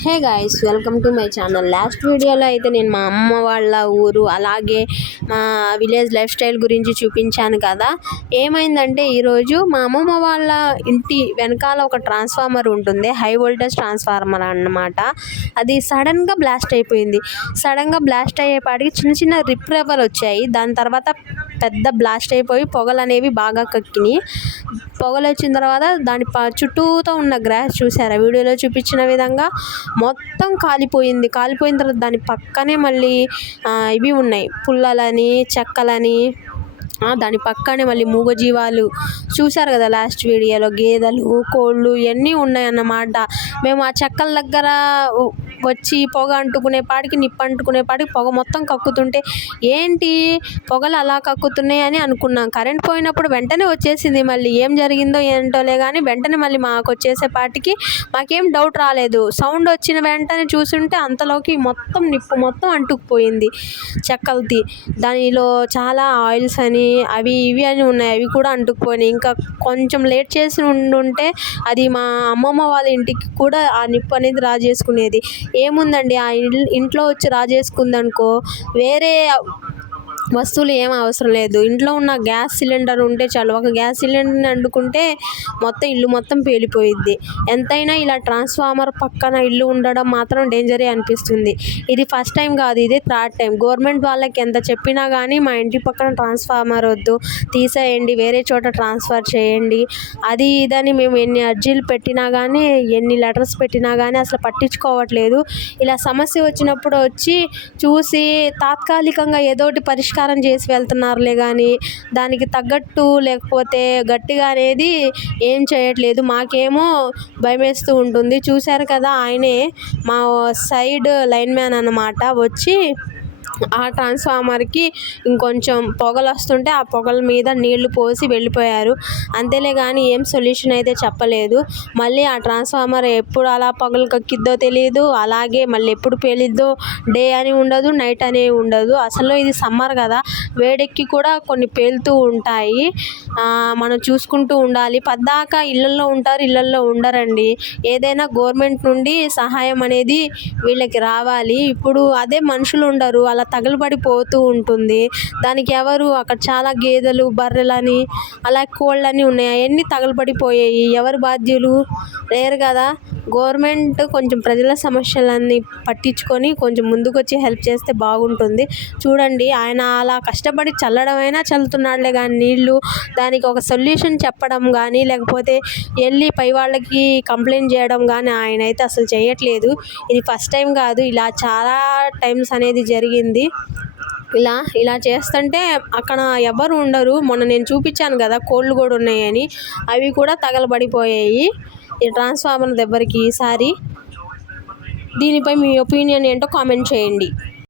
Hey guys, welcome to my channel. Last వీడియోలో అయితే నేను మా అమ్మ వాళ్ళ ఊరు అలాగే మా విలేజ్ లైఫ్ స్టైల్ గురించి చూపించాను కదా. ఏమైందంటే ఈరోజు మా అమ్మమ్మ వాళ్ళ ఇంటి వెనకాల ఒక ట్రాన్స్ఫార్మర్ ఉంటుంది, హై వోల్టేజ్ ట్రాన్స్ఫార్మర్ అన్నమాట. అది సడన్గా బ్లాస్ట్ అయిపోయింది. సడన్గా బ్లాస్ట్ అయ్యేపాటికి చిన్న చిన్న రిప్రవర్ వచ్చాయి. దాని తర్వాత పెద్ద బ్లాస్ట్ అయిపోయి పొగలు అనేవి బాగా కక్కినాయి. పొగలు వచ్చిన తర్వాత దాని చుట్టూతో ఉన్న గ్రాస్ చూసారా, వీడియోలో చూపించిన విధంగా మొత్తం కాలిపోయింది. కాలిపోయిన తర్వాత దాని పక్కనే మళ్ళీ ఇవి ఉన్నాయి, పుల్లలని చెక్కలని. దాని పక్కనే మళ్ళీ మూగజీవాలు చూశారు కదా లాస్ట్ వీడియోలో, గేదెలు కోళ్ళు ఇవన్నీ ఉన్నాయన్నమాట. మేము ఆ చెక్కల దగ్గర వచ్చి పొగ అంటుకునే పాటికి నిప్పు అంటుకునే పాటికి పొగ మొత్తం కక్కుతుంటే ఏంటి పొగలు అలా కక్కుతున్నాయి అని అనుకున్నాం. కరెంట్ పోయినప్పుడు వెంటనే వచ్చేసింది. మళ్ళీ ఏం జరిగిందో ఏంటోలే కానీ వెంటనే మళ్ళీ మాకు వచ్చేసేపాటికి మాకేం డౌట్ రాలేదు. సౌండ్ వచ్చిన వెంటనే చూసుంటే అంతలోకి మొత్తం నిప్పు మొత్తం అంటుకుపోయింది చెక్కలది. దానిలో చాలా ఆయిల్స్ అని అవి ఇవి అని ఉన్నాయి, అవి కూడా అంటుకుపోయినాయి. ఇంకా కొంచెం లేట్ చేసి ఉండుంటే అది మా అమ్మమ్మ వాళ్ళ ఇంటికి కూడా ఆ నిప్పు అనేది రాజేసుకునేది. ఏముందండి, ఆ ఇంట్లో వచ్చి రాజేసుకుందనుకో, వేరే వస్తువులు ఏం అవసరం లేదు. ఇంట్లో ఉన్న గ్యాస్ సిలిండర్ ఉంటే చాలు. ఒక గ్యాస్ సిలిండర్ని అంటుకుంటే మొత్తం ఇల్లు మొత్తం పేలిపోయిద్ది. ఎంతైనా ఇలా ట్రాన్స్ఫార్మర్ పక్కన ఇల్లు ఉండడం మాత్రం డేంజరే అనిపిస్తుంది. ఇది ఫస్ట్ టైం కాదు, ఇది థర్డ్ టైం. గవర్నమెంట్ వాళ్ళకి ఎంత చెప్పినా కానీ మా ఇంటి పక్కన ట్రాన్స్ఫార్మర్ వద్దు, తీసేయండి, వేరే చోట ట్రాన్స్ఫర్ చేయండి, అది ఇదని మేము ఎన్ని అర్జీలు పెట్టినా కానీ, ఎన్ని లెటర్స్ పెట్టినా కానీ అసలు పట్టించుకోవట్లేదు. ఇలా సమస్య వచ్చినప్పుడు వచ్చి చూసి తాత్కాలికంగా ఏదోటి పరిష్కారం చేసి వెళ్తున్నారులే కానీ దానికి తగ్గట్టు లేకపోతే గట్టిగా అనేది ఏం చేయట్లేదు. మాకేమో భయమేస్తూ ఉంటుంది. చూశారు కదా, ఆయనే మా సైడ్ లైన్ మ్యాన్ అన్నమాట. వచ్చి ఆ ట్రాన్స్ఫార్మర్కి ఇంకొంచెం పొగలు వస్తుంటే ఆ పొగల మీద నీళ్లు పోసి వెళ్ళిపోయారు. అంతేలే కానీ ఏం సొల్యూషన్ అయితే చెప్పలేదు. మళ్ళీ ఆ ట్రాన్స్ఫార్మర్ ఎప్పుడు అలా పొగలు కక్కిద్దో తెలియదు, అలాగే మళ్ళీ ఎప్పుడు పేలిద్దో. డే అని ఉండదు, నైట్ అని ఉండదు. అసలు ఇది సమ్మర్ కదా, వేడెక్కి కూడా కొన్ని పేలుతూ ఉంటాయి. మనం చూసుకుంటూ ఉండాలి. పద్దాక ఇళ్లల్లో ఉంటారు, ఇళ్లల్లో ఉండరండి. ఏదైనా గవర్నమెంట్ నుండి సహాయం అనేది వీళ్ళకి రావాలి. ఇప్పుడు అదే మనుషులు ఉండరు, అలా తగలబడిపోతూ ఉంటుంది. దానికి ఎవరు, అక్కడ చాలా గేదెలు బర్రెలని అలా కోళ్ళని ఉన్నాయి, అవన్నీ తగలబడిపోయాయి. ఎవరు బాధ్యులు లేరు కదా. గవర్నమెంట్ కొంచెం ప్రజల సమస్యలన్నీ పట్టించుకొని కొంచెం ముందుకు వచ్చి హెల్ప్ చేస్తే బాగుంటుంది. చూడండి, ఆయన అలా కష్టపడి చల్లడమైనా చల్లుతున్నాడులే కానీ నీళ్ళు, దానికి ఒక సొల్యూషన్ చెప్పడం కానీ లేకపోతే వెళ్ళి పై వాళ్ళకి కంప్లైంట్ చేయడం కానీ ఆయన అయితే అసలు చేయట్లేదు. ఇది ఫస్ట్ టైం కాదు, ఇలా చాలా టైమ్స్ అనేది జరిగింది. ఇలా చేస్తుంటే అక్కడ ఎవరు ఉండరు. మొన్న నేను చూపించాను కదా కోళ్ళు కూడా ఉన్నాయని, అవి కూడా తగలబడిపోయాయి ఈ ట్రాన్స్ఫార్మర్ దెబ్బకి ఈసారి. దీనిపై మీ ఒపీనియన్ ఏంటో కామెంట్ చేయండి.